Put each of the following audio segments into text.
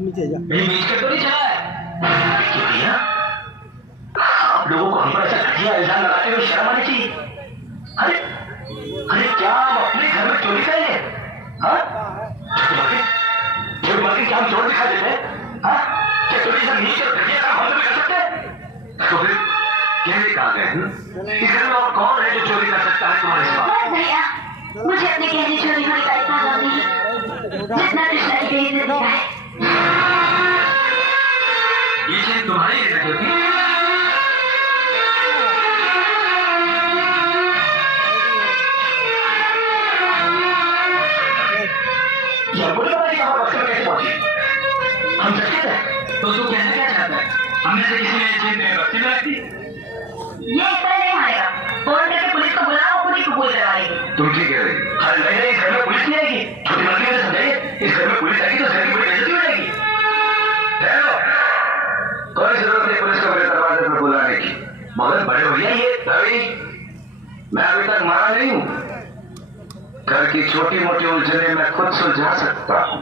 नीचे जा। ये बीच के तो नहीं चला है। भैया आप लोगों को हम पर ऐसा घटिया इल्जाम लगाते हुए शर्म आनी चाहिए। अरे अरे क्या हम अपने घर में चोरी करेंगे? हाँ छोटी मार्केट क्या हम चोर दिखा देते हैं? हाँ क्या चोरी सब नीचे और घटिया काम हम भी कर सकते हैं? तो फिर कहने कहाँ गए? इस घर में और कौन है जो चोरी कर सकता है तुम्हारे सिवा? भैया मुझे अपने गहने चोरी होने का इतना गम नहीं जितना कृष्णा की बेइज्जती का है। ये चीज तुम्हारी इज्जत होती है। हम सचेत हैं। तो तू कहना क्या चाहता है? हमने से किसी ने चीज बस्ती में रख दी? ये इतना नहीं मानेगा। फोन करके पुलिस को बुलाओ, खुद ही कबूल करवा लेंगे। तुम ठीक कह रही हो। हर महीने इस घर में पुलिस नहीं आएगी। छोटी मर्जी ने समझाइए, इस घर में पुलिस आएगी तो घर की बड़ी बेइज्जती हो जाएगी। कोई जरूरत नहीं पुलिस को मेरे दरवाजे पर बुलाने की। मगर बड़े भैया ये रवि, मैं अभी तक मरा नहीं हूँ। घर की छोटी मोटी उलझने मैं खुद सुलझा सकता हूँ।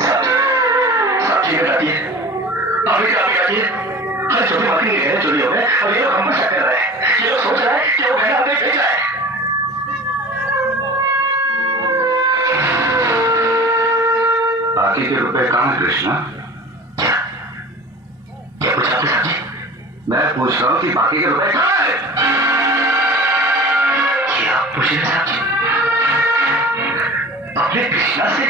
सब ठीक है, अभी आती है। हर छोटी बाकी के गहने चोरी हो गए और ये लोग हम पर शक कर रहे हैं। ये लोग सोच रहे हैं कि वो गहना हमने भेजा है। बाकी के रुपए कहाँ है कृष्णा? क्या पूछ रहे साहब जी? मैं पूछ रहा हूँ कि बाकी के रुपए कहाँ है? क्या पूछ रहे साहब जी? अपने कृष्णा से?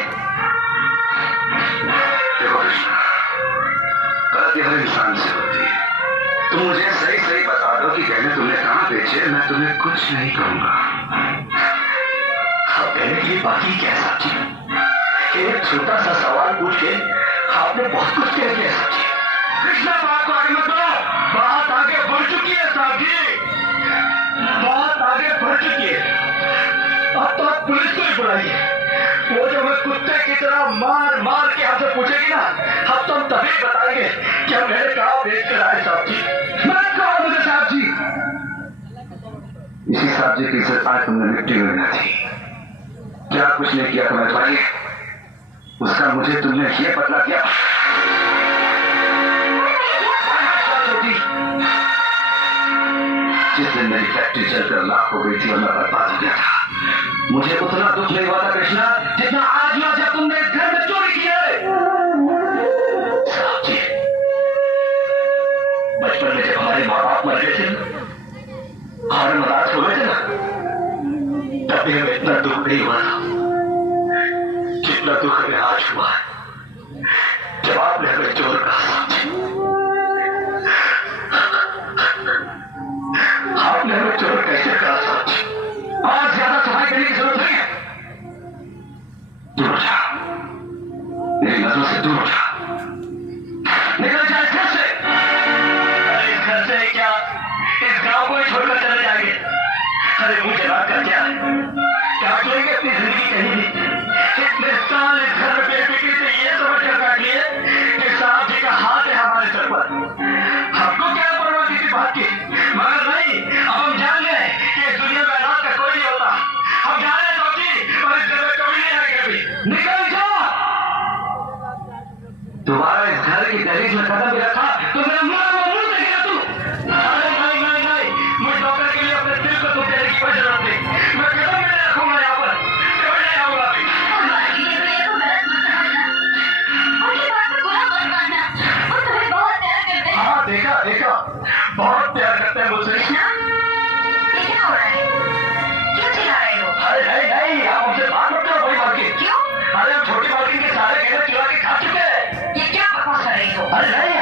देखो कृष्णा, गलती हर इंसान से होती है। तुम मुझे सही सही बता दो कि गहने तुमने कहाँ बेचे, मैं तुम्हें कुछ नहीं कहूंगा। अब गहने के लिए बाकी क्या है साहब जी? एक छोटा सा सवाल पूछ के आपने बहुत कुछ कह दिया साहब जी। कृष्णा बात को आगे मत बढ़ो, बात आगे बढ़ चुकी है साहब जी, बात आगे बढ़ चुकी है। अब तो आप पुलिस को ही बुलाइए। वो जो हमें कुत्ते की तरह मार मार के हमसे पूछेगी ना, अब तो हम तभी बताएंगे कि हम गहने कहाँ बेच कर आए साहब जी। मैं कहा मुझे साहब जी, इसी साहब जी की इज्जत आज तुमने मिट्टी में मिला थी। क्या कुछ नहीं किया तुम्हें भाई, उसका मुझे तुमने ये बदला दिया। जिस दिन मेरी फैक्ट्री चलकर लाख हो गई थी और मैं बर्बाद हो गया था, मुझे उतना दुख नहीं हुआ था कृष्णा जितना आज हुआ जब तुमने इस घर में चोरी की है। साहब जी, बचपन में जब हमारे माँ बाप मर गए थे, हमारे मदास हो गए थे ना, तब भी हमें इतना दुख नहीं हुआ था जितना दुख हमें आज हुआ जब आपने हमें चोर कहा। आपने हमें चोर कैसे कहा साहब जी? आज ज्यादा सफाई करने की जरूरत नहीं है। दूर जा, मेरी नजरों से दूर जा, निकल जा इस घर से। अरे इस घर से क्या, इस गांव को ही छोड़कर चले जाएंगे? अरे मुझे बात कर क्या करेंगे अपनी जिंदगी कहीं भी? इतने साल इस घर में बेफिक्री से ये समझ कर काट लिए कि साहब जी का हाथ है हमारे सर पर। हमको क्या परवाह किसी बात की, मगर नहीं, अब हम जान गए कि इस दुनिया में अनाथ का कोई नहीं होता। हम जान रहे साहब जी, और इस घर में कभी नहीं आएंगे। अभी निकल जाओ। दोबारा इस घर की दहलीज में कदम भी रखा तो मेरा मुंह देखेगा तू। अरे नहीं नहीं नहीं, मुझे डॉक्टर के लिए अपने दिल को दुख देने की कोई जरूरत नहीं। मैं कदम भी नहीं रखूंगा यहाँ पर, कभी नहीं आऊंगा अभी। हाँ देखा देखा, बहुत प्यार करते हैं मुझसे। क्या हो रहा है? क्यों चिल्ला रहे हो? अरे नहीं नहीं, आप हमसे बात मत करो बड़ी बात की। क्यों? अरे हम छोटी बात के सारे गहने चुरा के खा चुके हैं। ये क्या बकवास कर रही हो? अरे नहीं,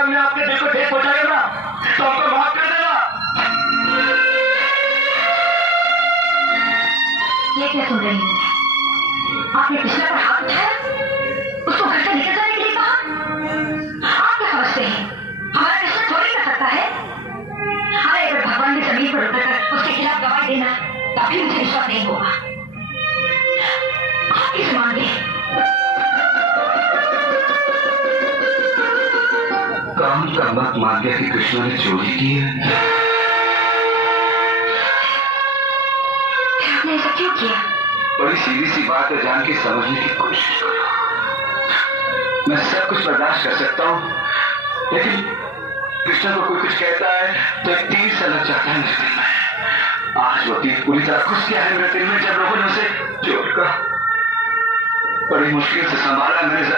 हमने आपके दिल को ठेस पहुंचाया ना, तो हमको माफ कर देना। ये क्या सुन रही हूँ? आपने पिछले पर हाथ उठाया, उसको घर से निकल जाने के लिए कहा। आप क्या समझते हैं हमारा कृष्ण चोरी कर सकता है? अरे अगर भगवान की जमीन पर उतरकर उसके खिलाफ गवाही देना तभी मुझे विश्वास नहीं होगा। आप किस मांगे? काम का वक्त मान गया कि कृष्ण ने चोरी की है। आपने ऐसा क्यों किया? बड़ी सीधी सी बात है, जान के समझने की कोशिश करो। मैं सब कुछ बर्दाश्त कर सकता हूँ, लेकिन कृष्ण को कोई कुछ कहता है तो एक तीर सा लग जाता है मेरे दिल में। आज वो तीर पूरी तरह घुस गया है मेरे दिल में, जब लोगों ने उसे चोट का बड़ी मुश्किल से संभाला। मैंने